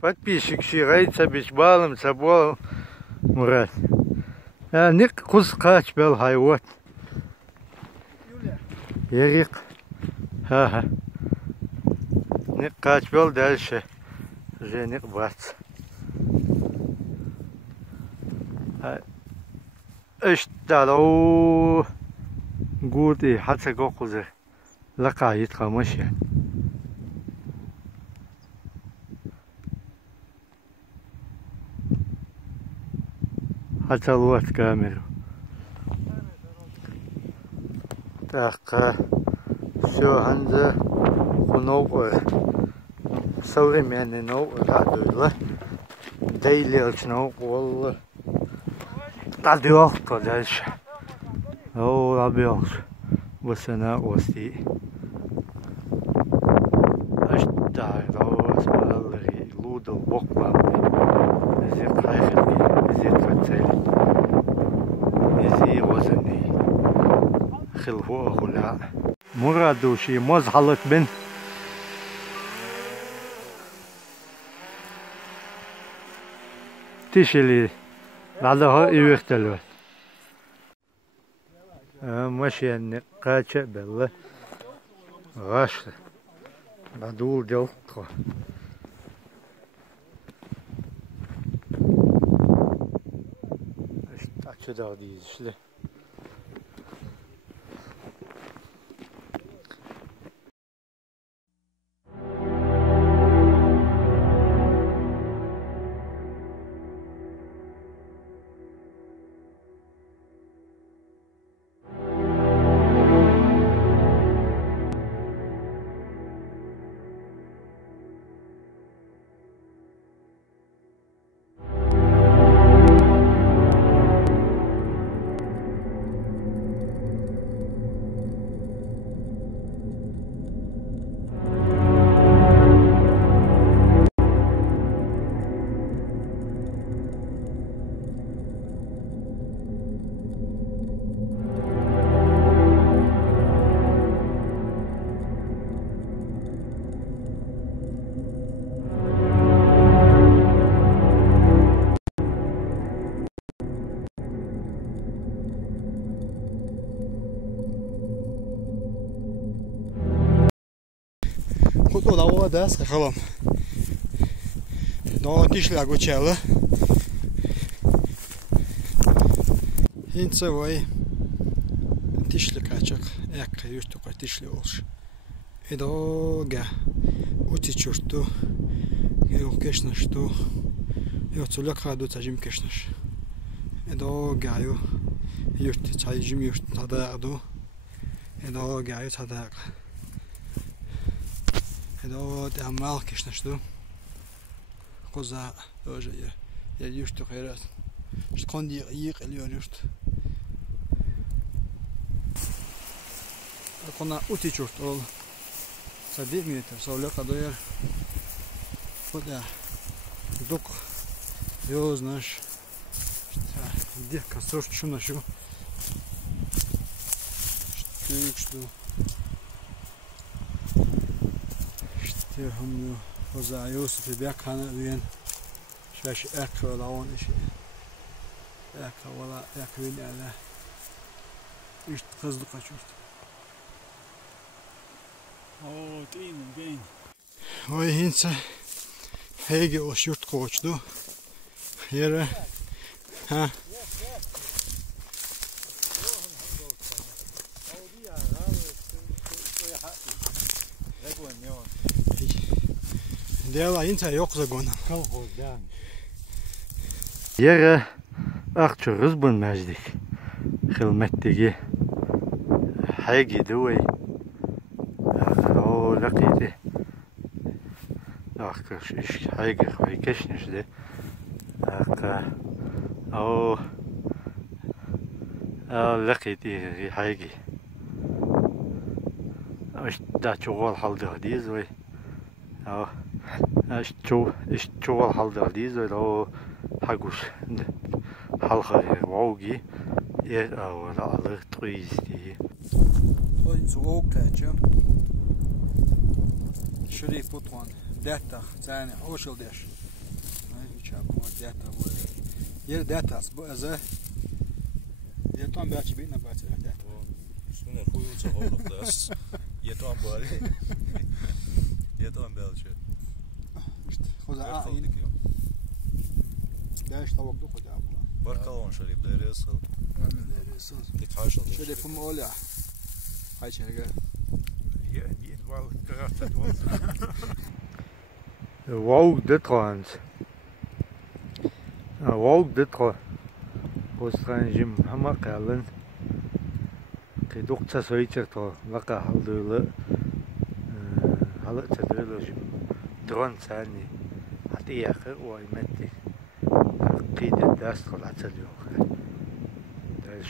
Подписчик ширайца бешбалым сабол Мурат. Ник куз кач бел хайват. Ерик. Ха. Ник кач бел дальше. Уже ник бац. اشتروا قوتي حتى قوقزه لقايت خمشي حتى الوقت كامل تاق شو هنزه ونوق سوري من نوق رادوله دايلي الشنوق والله تعدي وقت دالش او رابيوش وسنا وستي اشتاي رو اسمع اللي لود البقبة زيت خايخني زيت فتالي زي وزني خلفوه خلا مرادو شي مزحلت بن تشيلي بعدها يختلف ماشي النقاشة بالله غاش بعدول جوقة اشتاق شده ديزشله Куда давай да схалом. До тишля гучела. Инце вай тишля качак. Як юшту ка тишля олш. Эдога утичурту. Yok keşnaş tu. Yok çolak hadu tacim keşnaş. Edoga yo yurt çaycım yurt tadağdu. Edoga yo tadağ. Edo de amal keşnaş tu. Koza doja ya yurt tu khairat. Şkondi yiq eliyor yurt. Kona utichurt ol. Sadik meter solak adoyer. Koda dok yoz naş. Где косор что нашу? Что? Что هم وزايوس في بيكنا وين شاش أكل ولا وان شيء أكل ولا أكل على إيش قصدك شفت؟ أوه تين هاي هنسا هيجي وشورت كوتش دو هيرا ها Dela inta yok zagona. Yere akçırız bun mecdik. Hılmetteki haygi duy. O laqidi. Akış iş haygi haykeşnişdi. O laqidi haygi. Da çoğal halde diyiz ve çoğal halde diyiz ve o haguş halka vaugi yer avla alır tuisti. Oyun soğuk kaçıyor. Şurayı potwan dertah yani hoşul der. شابو داتا بو yer datas bu aza yeton belki bir ne bahçe data Şuna koyulsa olurlar. Yeton bari. Yeton belki. işte koza ayin daş tavuk du koca bu Barkalon şerif deresi. neresi Detaşlı. şöyle fım olya hay çerge Ja, die wou karakter was. Wow, dit trouwens. Wow, dit trouwens. Ostrangim hama kalın. Kedukça soyacak to. Laka haldılı. Halı çadırlı şu. Drone sani. Hadi yakı o imetti. Qide ders kala çadıyor. Ders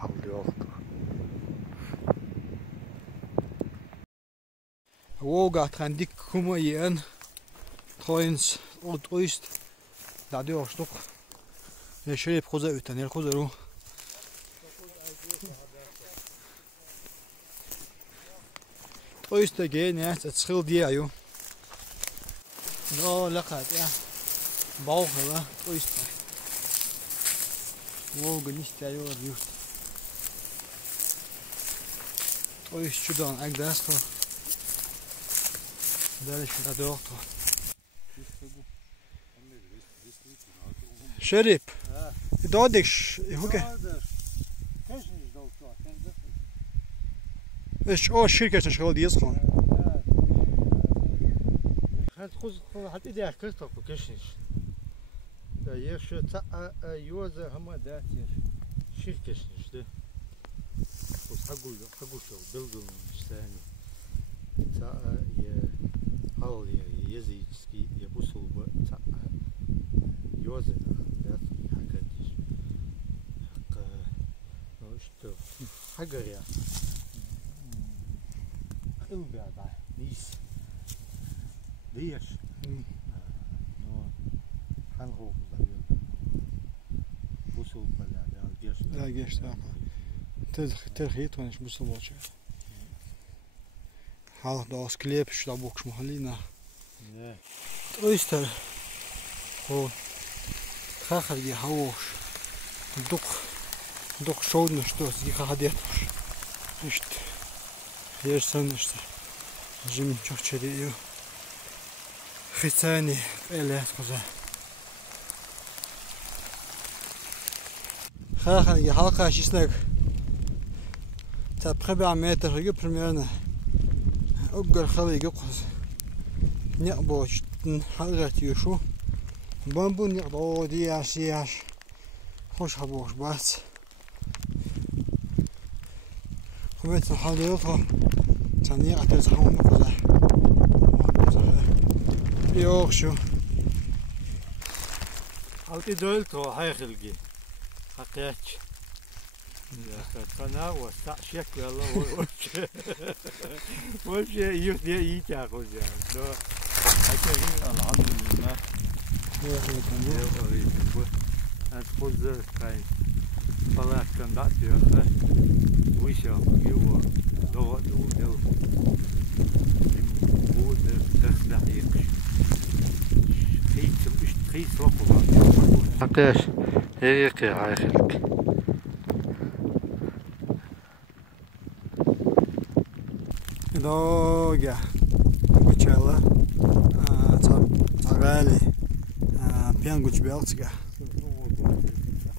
haldı yoktu. woga trendik kuma yen troins od oist da de ostok ne şöyle koza ötener koza ru oist da ge ne tschil die ayo no lakat ya bauch la oist woga nicht ayo yurt oist şuradan agdasto Дальше на дорогу. Şerif. Dodix, huke. Eş o şirketin şöyle diye son. Hat kuz hat idea kırtak bu kesin. Da yer şu ta yoza hama da şirketin işte. Bu hagul şu building işte. Ta ya hal ya yazıcıski ya bu sulba ta yoza da hakatiş. No işte hagar ya. Ilbada nis. Dias. No han hoog da bu sulba da dias. Da geçti ama. Terhit onu bu sabah. Hal da sklep şu boks mahalina. Ne? Oyster. O. Khakhr ge havosh. Duq şoudnu что зихадет. İşte. Yersen işte. Jim çok çeliyor. Хитани элет коза. Khakhr ge halqa şisnak. Ta preba meter ge примерно. أقدر خلي يقص نقبش حلقة يشو بامبون يقضو دياش خوش حبوش بس خميت الحالي يطهر تاني أتزحون نقضي يوخشو Altı dölto hayırlıgi. Hakiyat. Ya kana o saçak valla o. Вообще их не идя хотя. Но хотя alhamdulillah. At позже скай. Палатка да я. Вышел его до дел. Будет тахдаик. Хей сокола. Hakikaş. Herike hayırlık. Doga Gucella Tagali Pianguch Beltiga